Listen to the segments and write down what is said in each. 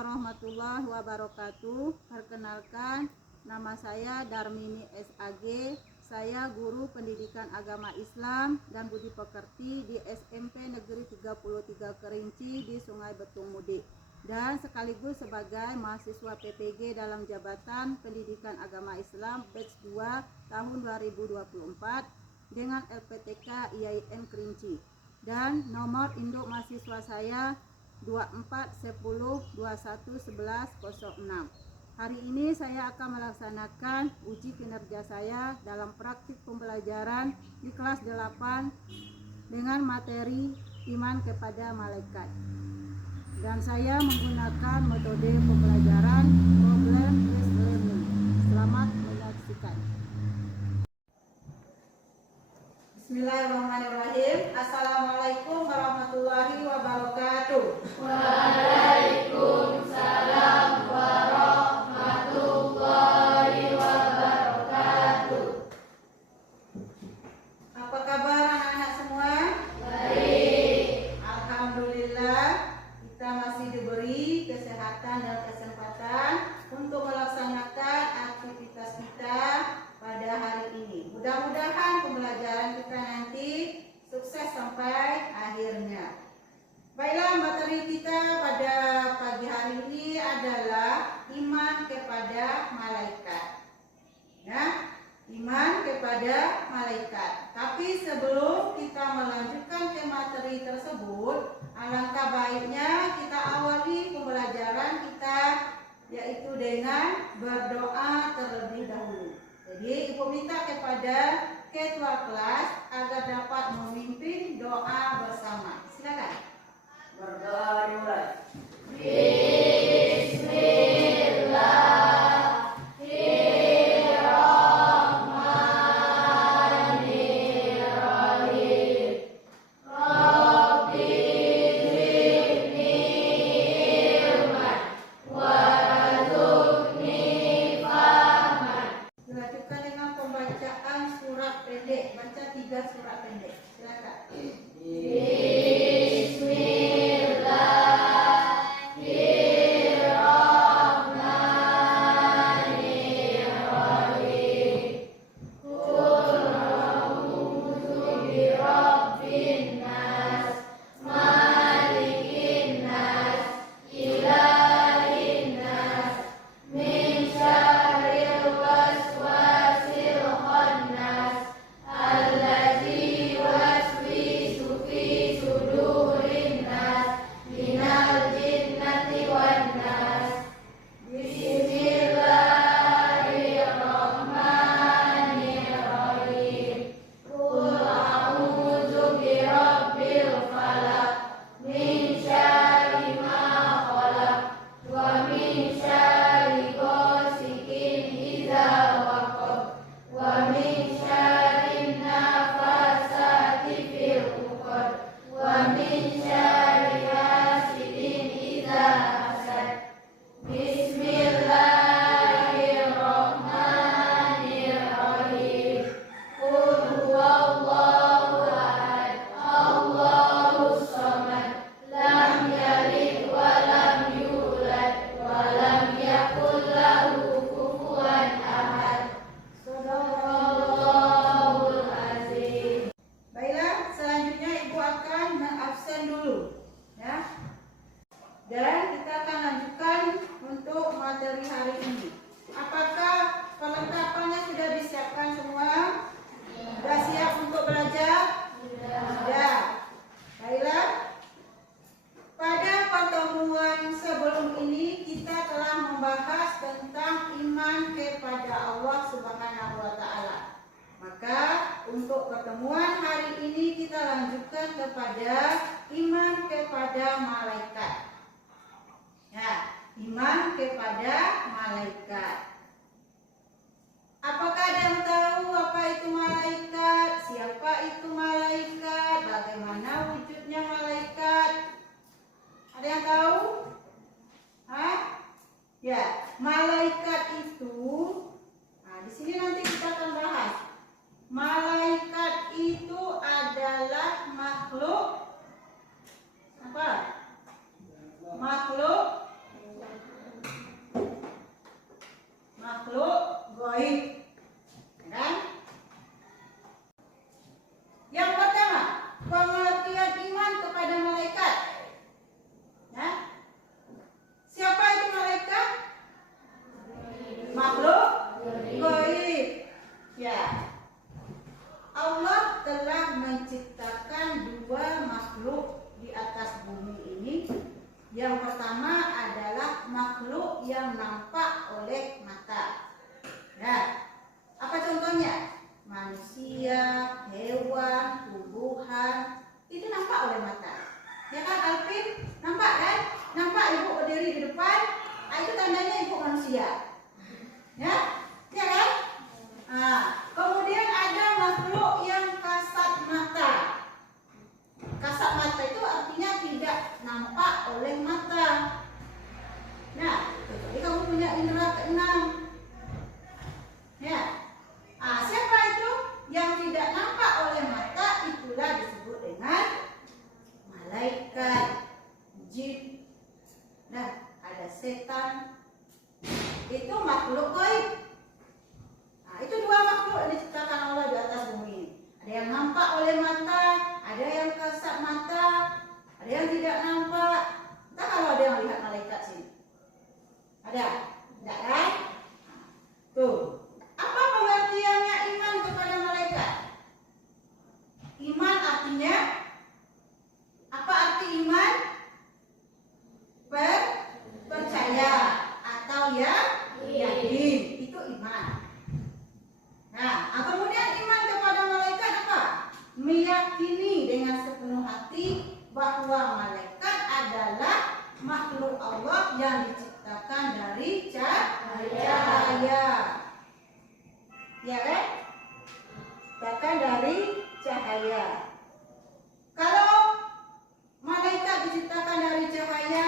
warahmatullahi wabarakatuh. Perkenalkan, nama saya Darmini SAG. Saya guru pendidikan agama Islam dan budi pekerti di SMP Negeri 33 Kerinci di Sungai Betung Mudik, dan sekaligus sebagai mahasiswa PPG dalam Jabatan Pendidikan Agama Islam batch 2 tahun 2024 dengan LPTK IAIN Kerinci, dan nomor induk mahasiswa saya 2410211106. Hari ini saya akan melaksanakan uji kinerja saya dalam praktik pembelajaran di kelas 8 dengan materi iman kepada malaikat. Dan saya menggunakan metode pembelajaran problem based learning. Selamat menyaksikan. Bismillahirrahmanirrahim. Assalamualaikum warahmatullahi wabarakatuh. Waalaikumsalam warahmatullahi wabarakatuh. Apa kabar anak-anak semua? Baik. Alhamdulillah, kita masih diberi kesehatan dan kesempatan untuk melaksanakan aktivitas kita pada hari ini. Mudah-mudahan pembelajaran kita nanti sukses sampai akhirnya. Baiklah, materi kita pada pagi hari ini adalah iman kepada malaikat. Ya, iman kepada malaikat. Tapi sebelum kita melanjutkan ke materi tersebut, alangkah baiknya kita awali pembelajaran kita yaitu dengan berdoa terlebih dahulu. Jadi Ibu minta kepada ketua kelas agar dapat memimpin doa bersama. Silakan. Berdoa dimulai. Dilanjutkan dengan pembacaan surat pendek. Baca 3 surat pendek. Silakan. Dan kita akan lanjutkan untuk materi hari ini. Apakah perlengkapannya sudah disiapkan semua? Sudah siap untuk belajar? Sudah. Baiklah. Pada pertemuan sebelum ini kita telah membahas tentang iman kepada Allah Subhanahu wa taala. Maka untuk pertemuan hari ini kita lanjutkan kepada iman kepada malaikat. Ya, iman kepada malaikat. Apakah ada yang tahu apa itu malaikat? Siapa itu malaikat? Bagaimana wujudnya malaikat? Ada yang tahu? Hah? Ya, malaikat itu. Nah, di sini nanti kita akan bahas. Malaikat itu adalah makhluk apa? Makhluk manusia. Ya, ya kan? Nah, kemudian ada makhluk yang kasat mata. Kasat mata itu artinya tidak nampak oleh mata. Nah, jadi kamu punya indera keenam. Ya. Siapa itu yang tidak nampak oleh mata? Itulah disebut dengan malaikat, jin. Nah, ada setan. Itu makhluk gaib. Itu dua makhluk yang diciptakan Allah di atas bumi ini. Ada yang nampak oleh mata, ada yang kasat mata, ada yang tidak nampak. Entah kalau ada yang lihat malaikat sini. Ada? Tidak kan? Tuh. Apa pengertiannya iman kepada malaikat? Iman artinya apa arti iman? Percaya atau yakin. Itu iman. Nah, kemudian iman kepada malaikat apa? Meyakini dengan sepenuh hati bahwa malaikat adalah makhluk Allah yang diciptakan dari cahaya. Ya kan? Diciptakan dari cahaya. Kalau malaikat diciptakan dari cahaya,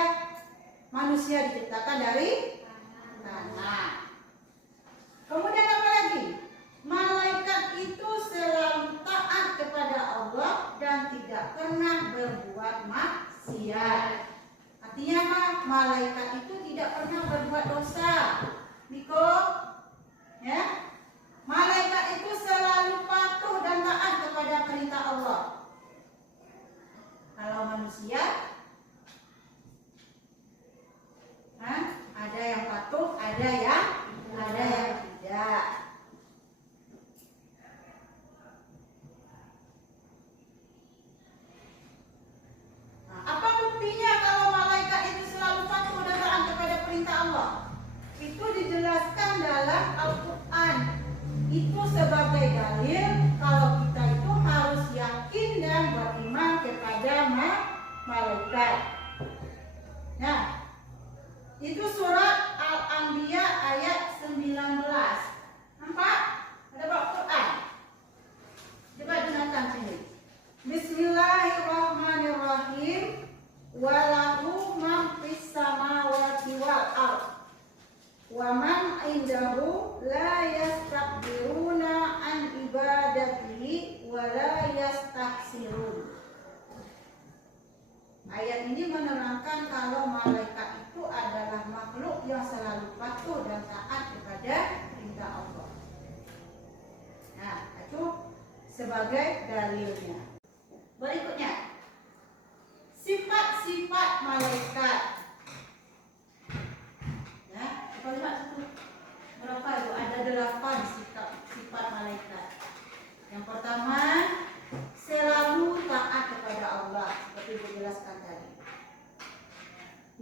manusia diciptakan dari tanah. Kemudian apa lagi? Malaikat itu selalu taat kepada Allah dan tidak pernah berbuat maksiat. Artinya apa? Malaikat itu tidak pernah berbuat dosa. Niko, ya? Malaikat itu selalu patuh dan taat kepada perintah Allah. Kalau manusia, ada yang patuh, ada yang tidak. Apa buktinya kalau malaikat itu selalu patuh dan taat kepada perintah Allah? Itu dijelaskan dalam Al-Quran. Itu sebagai dalil kalau kita itu harus yakin dan beriman kepada malaikat. Nah, itu surat Al-Anbiya ayat 19. Nampak? Ada bab Quran. Coba dengarkan sini. Bismillahirrahmanirrahim. Walahu man fis samawati wal ardh. Wa man indahu la yastakbiruna an ibadatihi wa la yastahsirun. Ayat ini menerangkan kalau malaikat itu adalah makhluk yang selalu patuh dan taat kepada perintah Allah. Nah, itu sebagai dalilnya. Berikutnya, sifat-sifat malaikat. Ya, kita lihat itu berapa itu? Ada 8 sifat malaikat. Yang pertama, selalu taat kepada Allah, seperti dijelaskan tadi.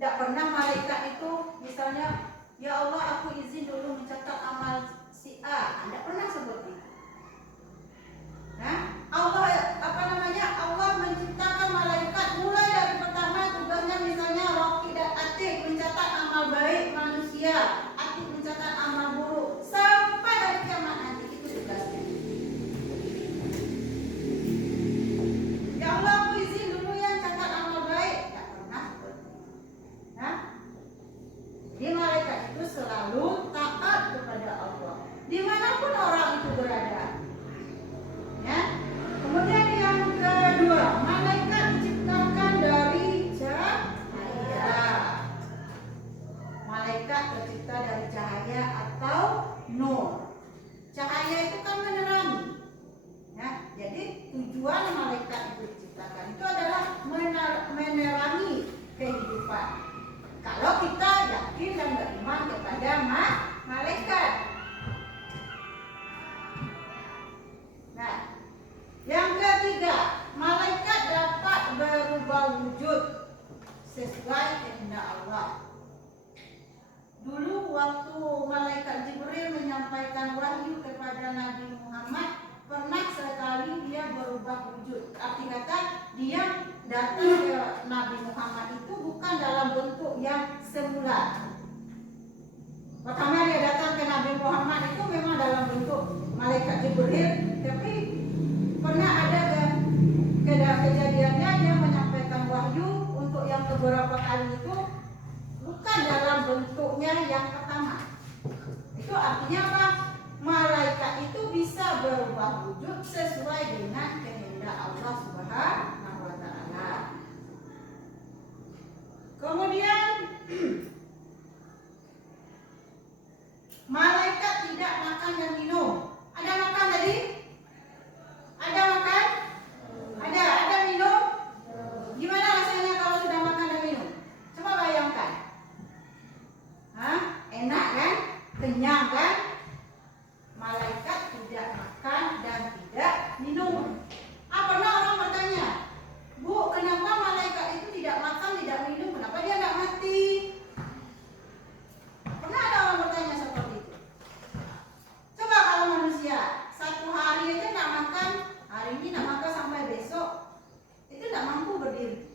Tidak pernah malaikat itu misalnya, ya Allah aku izin dulu mencatat amal si A. Tidak pernah seperti itu. Nah, Allah menciptakan malaikat mulai dari pertama tugasnya misalnya Rocky dan Atik mencatat amal baik manusia, Atik mencatat amal buruk, sampai hari kiamat nanti. Itu tugasnya. Ya Allah aku izin dulu yang catat amal baik. Tidak pernah seperti itu. Nah, jadi malaikat itu selalu taat kepada Allah dimanapun orang itu berada. Ya. Kemudian yang kedua, malaikat diciptakan dari cahaya. Malaikat tercipta dari cahaya atau nur. Cahaya itu kan menerangi. Ya, jadi tujuan malaikat itu diciptakan itu adalah menerangi kehidupan. Kalau kita yakin dan beriman kepada malaikat. Nah, yang ketiga, malaikat dapat berubah wujud sesuai kehendak Allah. Dulu waktu malaikat Jibril menyampaikan wahyu kepada Nabi Muhammad, pernah sekali dia berubah wujud. Arti kata dia datang ke Nabi Muhammad itu bukan dalam bentuk yang semula. Pertama dia datang ke Nabi Muhammad itu memang dalam bentuk malaikat Jibril, tapi pernah ada kejadiannya dia menyampaikan wahyu untuk yang beberapa kali itu bukan dalam bentuknya yang pertama. Itu artinya apa? Malaikat itu bisa berubah wujud sesuai dengan kehendak Allah Subhanahu wa taala. Kemudian malaikat tidak makan dan minum. Ada makan tadi? Ada makan? Ada minum? Gimana rasanya kalau sudah makan dan minum? Coba bayangkan. Hah? Enak kan? Kenyang kan? Malaikat tidak makan dan tidak minum. Pernah orang bertanya, Bu, kenapa malaikat itu tidak makan, tidak minum? Kenapa dia tidak mati? Pernah ada orang bertanya seperti itu? Coba kalau manusia satu hari aja tidak makan, hari ini tidak makan sampai besok, itu tidak mampu berdiri.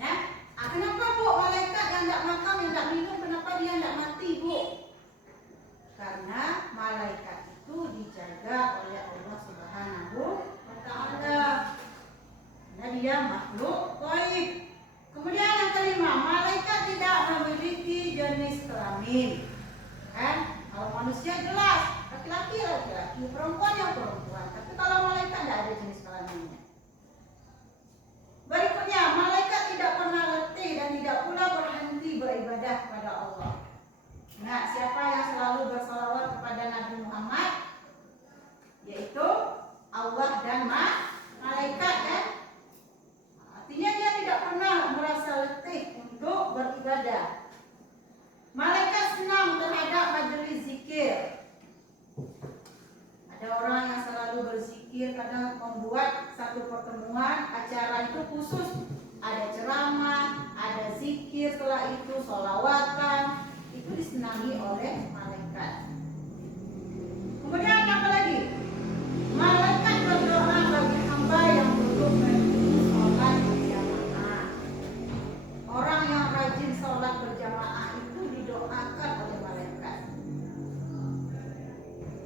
Ya? Kenapa Bu malaikat yang tidak makan, yang tidak minum, kenapa dia tidak mati, Bu? Karena malaikat itu dijaga oleh Allah Subhanahu wa taala. Karena dia makhluk gaib. Kemudian yang kelima, malaikat tidak memiliki jenis kelamin. Kan? Kalau manusia jelas, laki-laki, perempuan yang perempuan. Tapi kalau malaikat tidak ada jenis kelaminnya. Berikutnya, malaikat tidak pernah letih dan tidak pula berhenti beribadah kepada Allah. Nah, siapa yang selalu bersalawat kepada Nabi Muhammad? Yaitu Allah dan malaikat kan? Artinya dia tidak pernah merasa letih untuk beribadah. Malaikat senang terhadap majelis zikir. Ada orang yang selalu berzikir, kadang membuat satu pertemuan, acara itu khusus. Ada ceramah, ada zikir, setelah itu sholawatan. Itu disenangi oleh malaikat. Kemudian apa lagi? Malaikat berdoa bagi hamba yang belum mengikuti sholat berjamaah. Orang yang rajin sholat berjamaah itu didoakan oleh malaikat.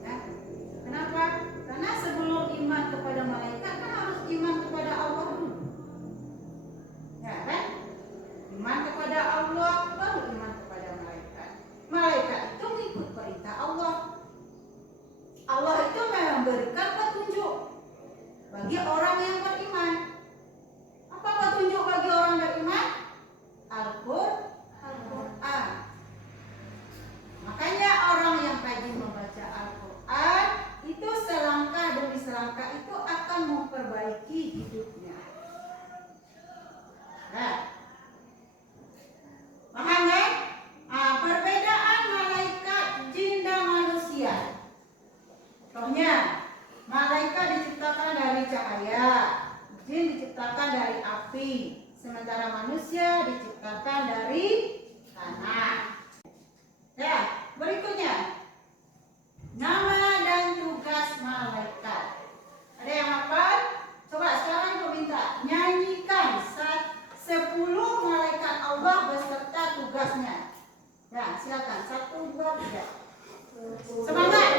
Nah, kenapa? Karena sebelum iman kepada malaikat kan harus iman kepada Allah dulu. Ya kan? Iman kepada Allah baru iman kepada malaikat. Malaikat itu mengikut perintah Allah. Allah itu memberikan petunjuk bagi orang yang beriman. Apa petunjuk bagi orang beriman? Al-Quran. Makanya orang yang rajin membaca Al-Quran itu selangkah demi selangkah itu akan memperbaiki hidupnya. Nah, paham kan? Perbedaan malaikat, jin dan manusia. Contohnya, malaikat diciptakan dari cahaya, jin diciptakan dari api, sementara manusia diciptakan dari tanah. Ya, berikutnya, nama dan tugas malaikat. Ada yang hafal? Coba sekarang aku minta nyanyikan 10 malaikat Allah beserta tugasnya. Ya, silakan. 1, 2, 3. Semangat.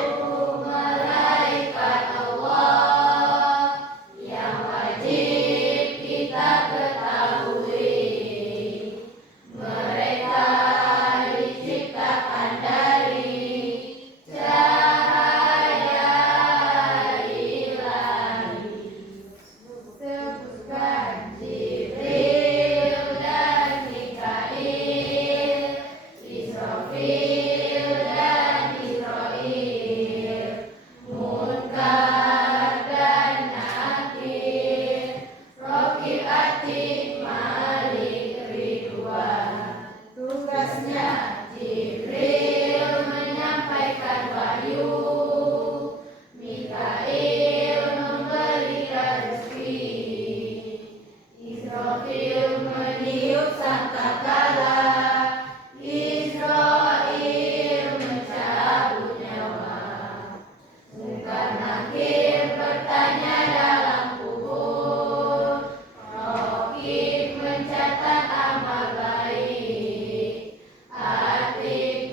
Malaikat Allah yang wajib kita ketahui, mereka diciptakan dari cahaya ilahi. Sebutkan Jibril dan Mikail, Israfil dan Israil, Munkar dan Nakir, Raqib Atid Malik Ridwan. Tugasnya Jibril menyampaikan wahyu, Mikail memberikan rezeki, Israfil meniup sangkakala, Israil mencabut nyawa, Munkar Nakir bertanya dalam kubur, Raqib mencatat amal baik, Atid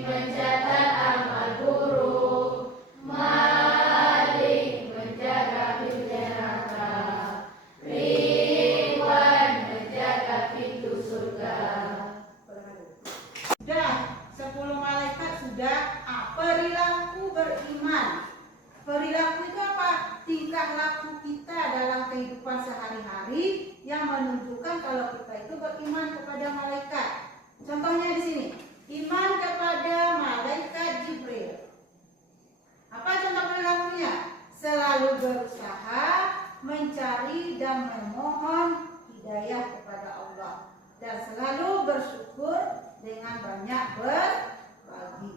itu beriman kepada malaikat. Contohnya di sini, iman kepada malaikat Jibril. Apa contoh perilakunya? Selalu berusaha mencari dan memohon hidayah kepada Allah dan selalu bersyukur dengan banyak berbagi.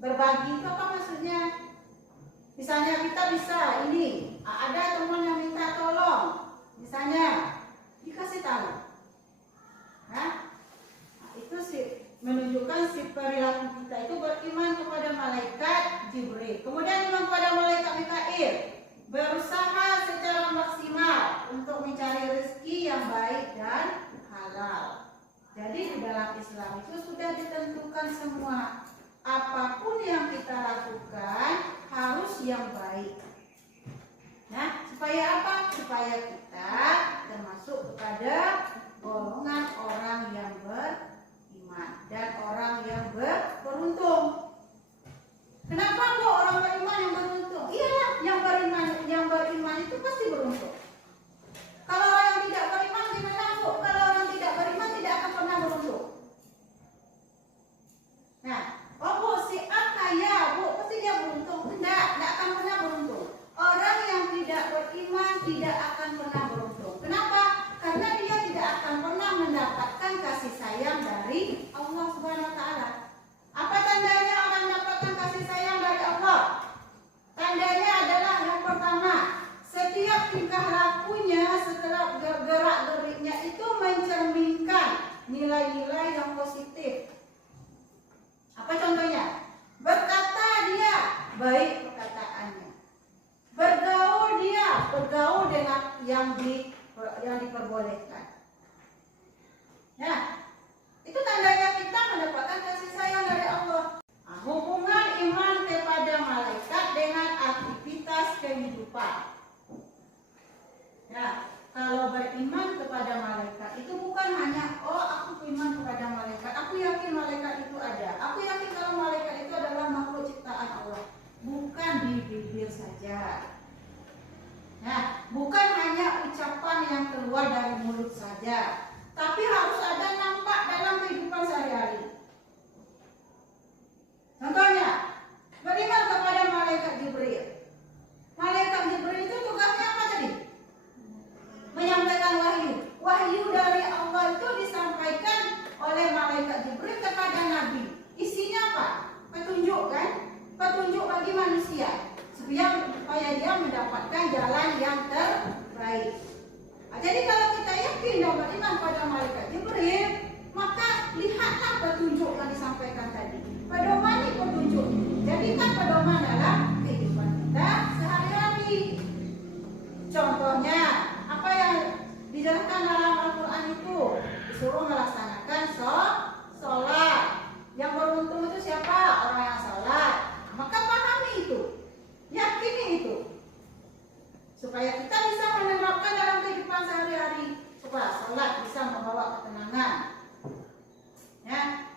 Berbagi itu apa maksudnya? Misalnya kita bisa ini, ada teman yang minta tolong, misalnya dikasih tahu. Nah, itu sih menunjukkan si perilaku kita itu beriman kepada malaikat Jibril. Kemudian iman kepada malaikat Mikail, berusaha secara maksimal untuk mencari rezeki yang baik dan halal. Jadi di dalam Islam itu sudah ditentukan semua, apapun yang kita lakukan harus yang baik. Nah, supaya apa? Supaya kita termasuk kepada golongan orang yang beriman dan orang yang beruntung. Kenapa kok orang beriman yang beruntung? Iyalah, yang beriman itu pasti beruntung. Kalau orang yang tidak beriman gimana kok? Kalau orang tidak beriman tidak akan pernah beruntung. Nah, oh bu, si A kaya, bu, pasti dia beruntung. Tidak akan pernah beruntung. Orang yang tidak beriman tidak akan pernah beruntung. Kenapa? Karena dia tidak akan pernah mendapatkan kasih sayang dari Allah Subhanahu wa taala. Apa tandanya orang mendapatkan kasih sayang dari Allah? Tandanya adalah yang pertama, setiap tingkah lakunya, setiap gerak-geriknya itu mencerminkan nilai-nilai yang positif. Apa contohnya? Berkata dia baik perkataannya. Bergaul dengan yang diperbolehkan. Nah, itu tandanya kita mendapatkan kasih sayang dari Allah. Nah, hubungan iman kepada malaikat dengan aktivitas kehidupan. Nah, kalau beriman kepada malaikat itu bukan hanya aku beriman kepada malaikat, aku yakin malaikat itu ada, aku yakin kalau malaikat itu adalah makhluk ciptaan Allah. Bukan di bibir saja. Nah, bukan hanya ucapan yang keluar dari mulut saja, tapi harus ada nampak dalam kehidupan sehari-hari. Contohnya, beriman kepada malaikat Jibril. Malaikat Jibril itu tugasnya apa tadi? Menyampaikan wahyu. Wahyu dari Allah itu disampaikan oleh malaikat Jibril kepada Nabi. Isinya apa? Petunjuk kan? Petunjuk bagi manusia supaya dia mendapatkan jalan yang terbaik. Nah, jadi kalau kita yakin dan beriman pada malaikat Jibril, maka lihatlah petunjuk yang disampaikan tadi. Pedomani petunjuk. Jadikan pedoman dalam kehidupan kita sehari-hari. Contohnya, apa yang dijelaskan dalam Al-Quran itu? Disuruh melaksanakan sholat. Yang beruntung itu siapa? Orang yang sholat. Maka pahami itu, yakini itu, supaya kita bisa menerapkan dalam kehidupan sehari-hari. Supaya sholat bisa membawa ketenangan. Ya,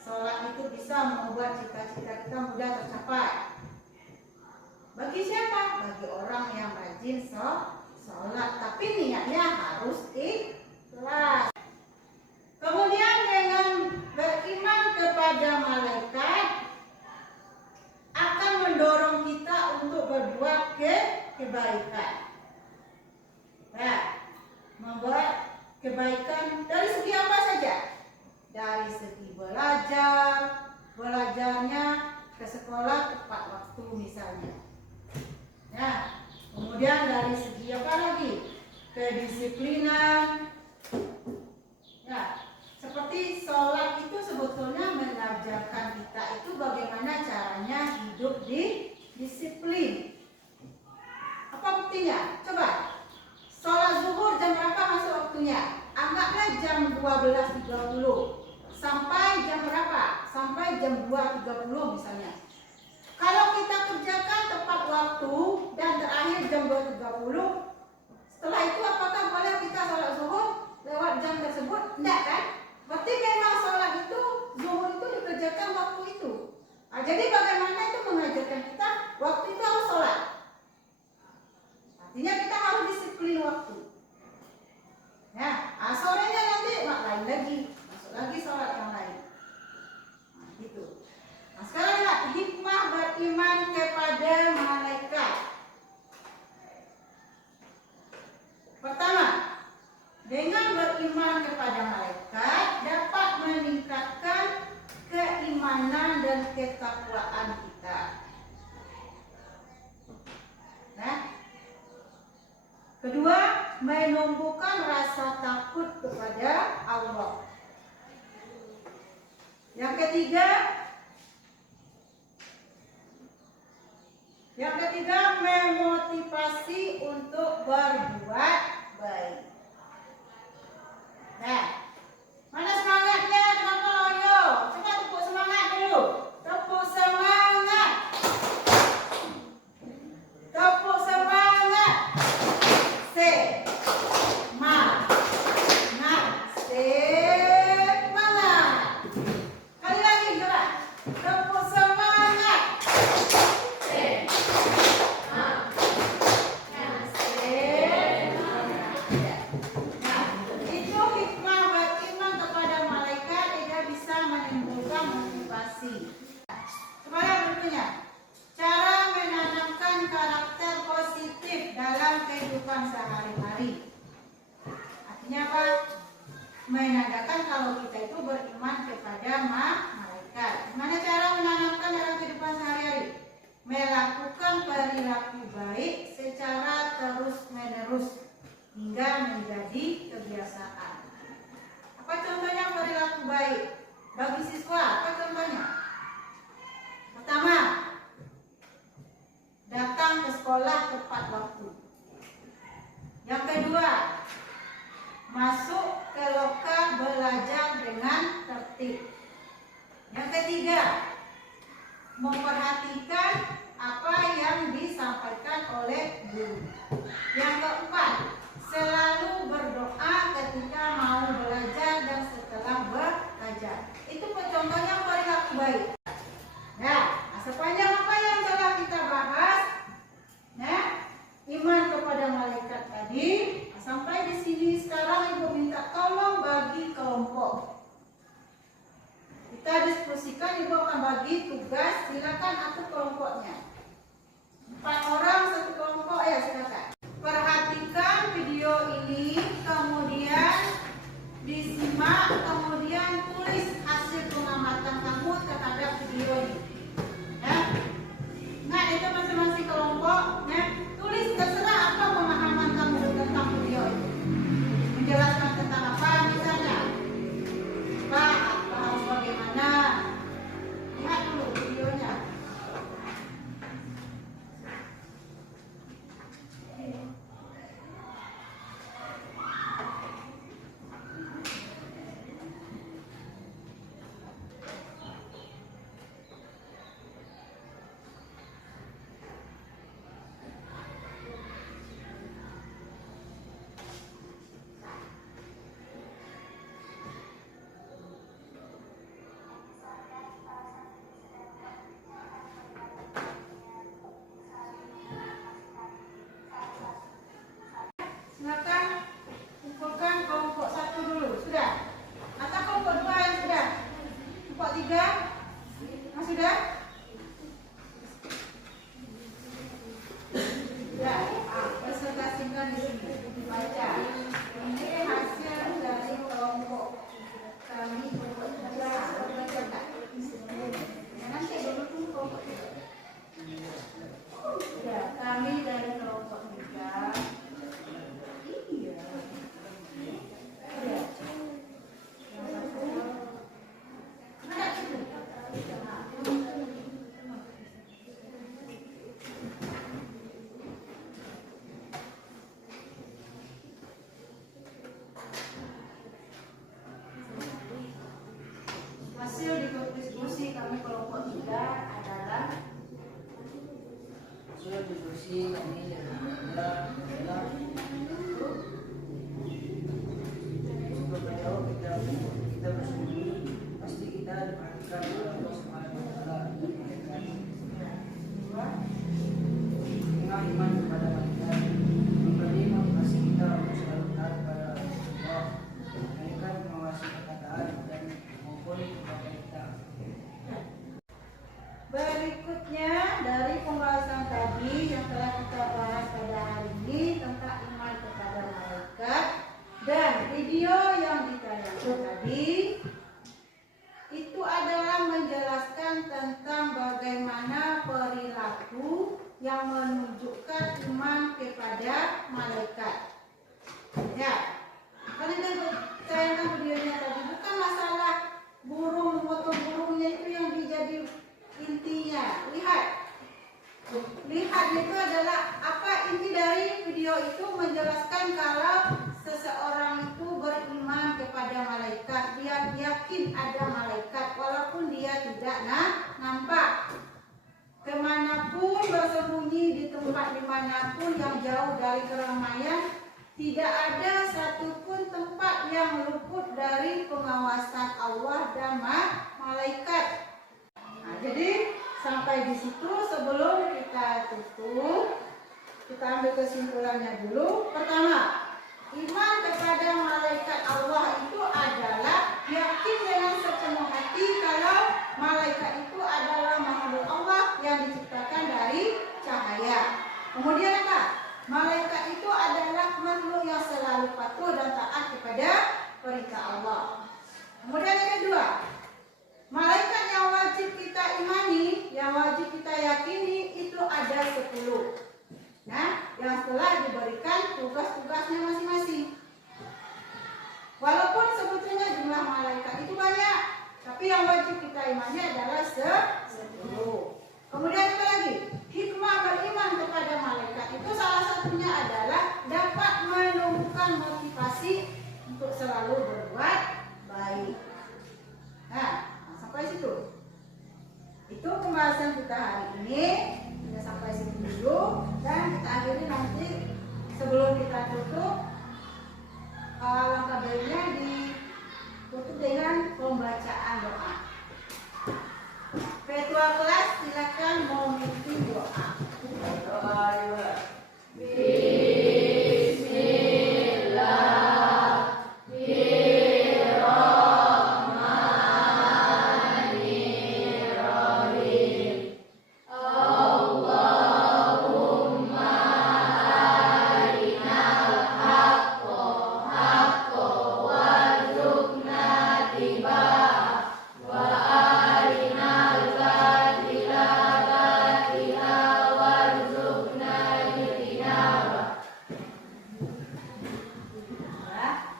sholat itu bisa membuat cita-cita kita mudah tercapai. Bagi siapa? Bagi orang yang rajin sholat, tapi niatnya harus ikhlas. Kemudian dengan beriman kepada malaikat akan mendorong kita untuk berbuat kebaikan. Nah, membuat kebaikan dari segi apa saja? Dari segi belajarnya ke sekolah tepat waktu misalnya. Nah, kemudian dari segi apa lagi? Kedisiplinan. Ya, seperti sholat itu sebetulnya mengajarkan kita itu bagaimana caranya hidup di disiplin. Apa buktinya? Coba. Sholat zuhur jam berapa masuk waktunya? Anggaplah jam 12.30. Sampai jam berapa? Sampai jam 2.30 misalnya. Kalau kita kerjakan tepat waktu dan terakhir jam 2.30, setelah itu apakah boleh kita sholat zuhur lewat jam tersebut? Tidak kan? Berarti memang sholat itu, zuhur itu dikerjakan waktu itu. Nah, jadi bagaimana itu mengajarkan kita waktu itu harus sholat. Artinya kita harus disiplin waktu. Ya, sore keimanan dan ketakwaan kita. Nah, kedua, menumbuhkan rasa takut kepada Allah. Yang ketiga, memotivasi untuk berbuat baik. Nah, mana semangatnya teman-teman? Ayo, coba tepuk semangat dulu. Tepuk semangat. Tepuk semangat. Semangat. Semangat. Kali lagi coba. Tepuk semangat. Itu hikmah beriman kepada malaikat, dia bisa menimbulkan motivasi. Kemudian berikutnya, cara menanamkan karakter positif dalam kehidupan sehari-hari. Artinya apa? Menandakan kalau kita itu beriman kepada malaikat. Gimana cara menanamkan dalam kehidupan sehari-hari? Melakukan perilaku baik secara terus-menerus hingga menjadi kebiasaan. Apa contohnya perilaku baik bagi siswa? Apa contohnya? Pertama, datang ke sekolah tepat waktu. Yang kedua, masuk ke loka belajar dengan tertib. Yang ketiga, memperhatikan apa yang disampaikan oleh guru. Yang keempat, selalu berdoa ketika mau belajar dan setelah belajar. Itu contohnya perilaku baik. Nah, sepanjang apa yang telah kita bahas, nah, iman kepada malaikat tadi, sampai di sini sekarang Ibu minta tolong bagi kelompok. Kita diskusikan, Ibu akan bagi tugas, silakan atur kelompoknya. 4 orang satu kelompok, ya silakan. Perhatikan video ini, kemudian disimak, kemudian tulis hasil pengamatan kamu terhadap video ini. Ya. Nah, itu masing-masing kelompok, ya, tulis terserah apa pemahaman kamu tentang video itu. Menjelaskan tentang apa misalnya? Pak, harus bagaimana? Lihat dulu videonya. Silakan kumpulkan kelompok 1 dulu, sudah? Atau kelompok 2 yang sudah? Kelompok 3? Yang sudah? Sudah. Presentasikan di sini. Baca. Ini hasil dari kelompok kami kelompok 3. Baca tak? Nanti dulu tunggu kelompok 3. Ya, kami dari kelompok 3. Hasil diskusi kami kelompok 3 adalah hasil diskusi kami adalah kalau kita bersembunyi pasti kita diperhatikan oleh Allah Subhanahu wa Ta'ala. Dengan iman kepada malaikat, memberi motivasi kita untuk selalu taat kepada Allah. Malaikat mengawasi perkataan dan maupun kepada kita. berikutnya dari pembahasan tadi yang telah kita bahas pada hari ini tentang iman kepada malaikat dan video yang ditayangkan tadi itu adalah menjelaskan menjelaskan tentang bagaimana perilaku yang menunjukkan iman kepada malaikat. Ya, kan itu tayangkan videonya tadi, bukan masalah burung, foto burungnya itu yang dijadi intinya. Lihat itu adalah apa inti dari video itu, menjelaskan kalau seseorang itu beriman kepada malaikat, dia yakin ada malaikat walaupun dia tidak nampak. Kemanapun bersembunyi di tempat dimanapun yang jauh dari keramaian, tidak ada satupun tempat yang luput dari pengawasan Allah dan malaikat. Nah, jadi sampai di situ. Sebelum kita tutup, kita ambil kesimpulannya dulu. Pertama, iman kepada malaikat Allah itu adalah yakin dengan sepenuh hati kalau malaikat itu adalah makhluk Allah yang diciptakan dari cahaya. Kemudian apa? Malaikat itu adalah makhluk yang selalu patuh dan taat kepada perintah Allah. Kemudian yang kedua, malaikat yang wajib kita imani, yang wajib kita yakini itu ada 10. Nah, yang telah diberikan tugas-tugasnya masing-masing. Walaupun sebetulnya jumlah malaikat itu banyak, tapi yang wajib kita imani adalah 10. Kemudian apa lagi? Hikmah beriman kepada malaikat itu salah satunya adalah dapat menumbuhkan motivasi untuk selalu berbuat baik. Nah, sampai situ. Itu pembahasan kita hari ini. Kita sampai situ dulu dan kita akhiri nanti sebelum kita tutup. Langkah baiknya ditutup dengan pembacaan doa. Ketua kelas silakan mau memimpin doa. Doa.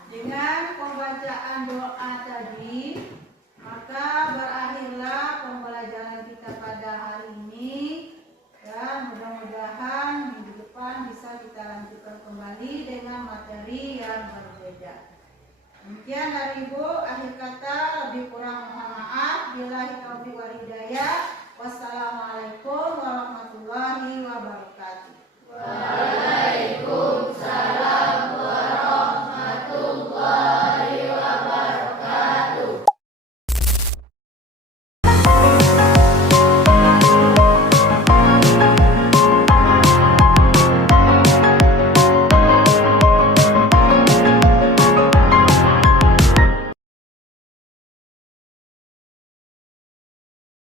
Dengan pembacaan doa tadi, maka berakhirlah pembelajaran kita pada hari ini. Ya, mudah-mudahan minggu depan bisa kita lanjutkan kembali dengan materi yang berbeda. Demikian dari Ibu, akhir kata lebih kurang mohon maaf. Billahi taufiq wal hidayah. Wassalamualaikum